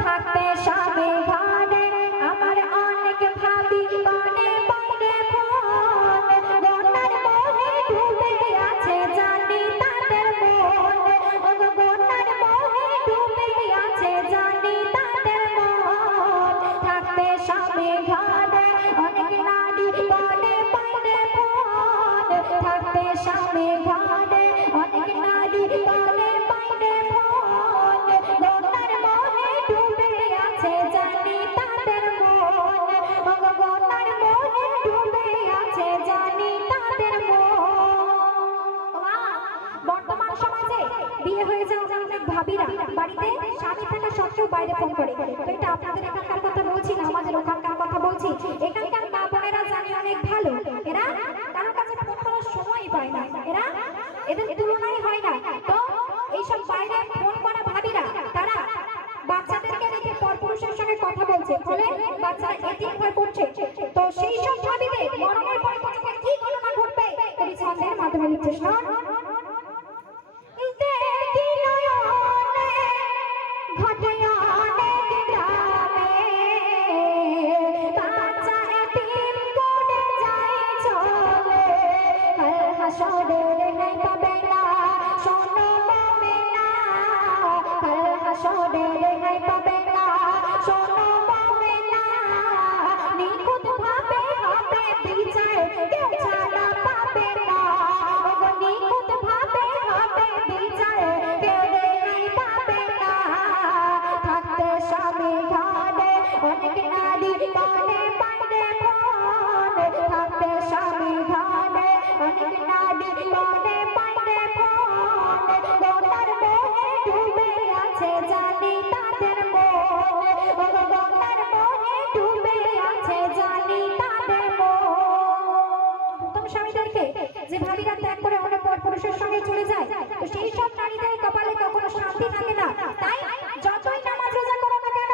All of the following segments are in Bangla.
থাকতে সবে ঘরে আমার অনেক ভাবি কনে বাইরে ফোন আছে জানি তাদের আছে জানি তাদের মন। থাকতে সবে ভাবিরা বাড়িতে স্বামী থাকা সত্ত্বেও বাইরে ফোন করে। এটা আপনাদের এখানকার কথা বলছি না, আমাদের ওখানকার কথা বলছি। এখানকার মা বোনেরা জানি অনেক ভালো। এরা কারোর কাছে ফোন করার সময়ই পায় না। এরা এদের তুলনাই হয় না। তো এইসব বাইরে ফোন করা ভাবিরা, তারা বাচ্চাদেরকে রেখে পরপুরুষের সঙ্গে কথা বলছে। ফলে বাচ্চারা যে ভাবিরা ত্যাগ করে অন্য পরপুরুষের সঙ্গে চলে যায় সেই সব নারীদের কপালে কখনো শান্তি থাকে না। তাই যতই নামাজ রোজা করো না কেন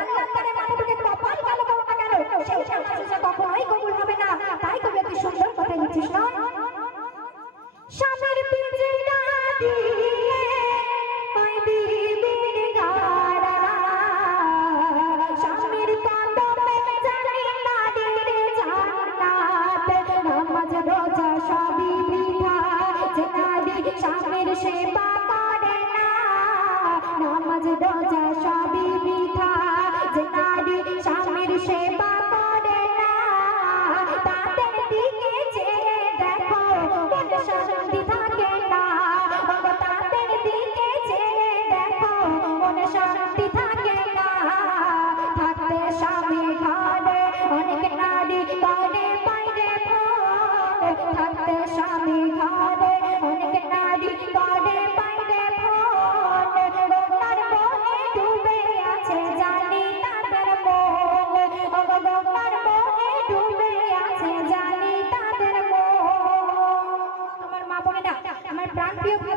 আল্লাহ তারে মানুষকে কপাল ভালো করো না কেন সেই নামাজ রোজা কখনোই কবুল হবে না তাই কবি একটি সুন্দর কথা লিখছিস না স্বামীর পিছে দিয়ে ওই বিবির গাড়া। স্বামীর কদমে জানি নারীর জান্নাত, নামাজ, রোজা সবই বৃথা। যে নারী স্বামীর সেবা করে না, নামাজ, রোজা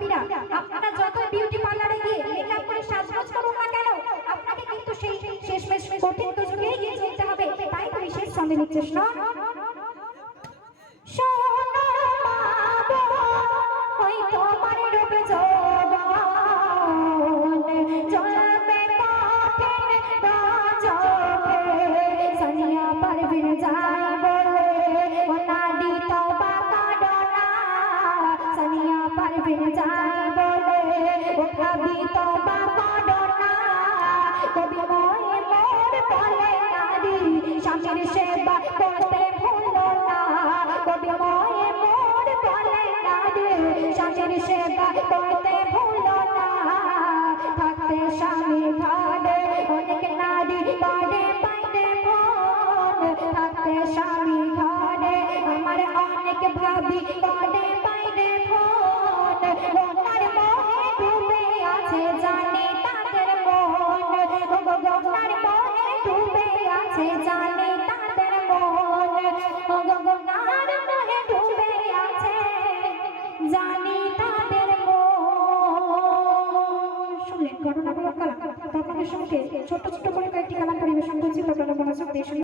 প্রাণপ্রিয় আপনারা যত বিউটি পার্লারে গিয়ে মেকআপ করে সাজগোজ করুন না কেন, আপনাকে কিন্তু সেই শেষমেশ কঠিন দুজনেই গিয়ে চলতে হবে। তাই তো বিশেষ সঙ্গে নিচ্ছিস না তোমার রূপ নারী তওবা করো না। সানিয়া পারভীন যায় বলে, ও ভাবি তওবা করো না। কবি ময়ে মোর বলে নারী, স্বামীর সেবা করতে ভুলো না কবি ময়ে মোর বলে নারী স্বামীর সেবা করতে ভুলো না থাকতে স্বামী ঘরে অনেক নারী করে বাইরে ফোন থাকতে স্বামী ঘরে আমার অনেক ভাবি করে আছে জানি তাদের মন। ওগো গোনার মোহে ডুবে আছে? জানি তাদের মন। শুনলেন ঘটনাগুলো কালাম আপনাদের সঙ্গে ছোট ছোট করে কয়েকটি কালাম পরিবেশন করছি, তোমরা মনোযোগ দিয়ে।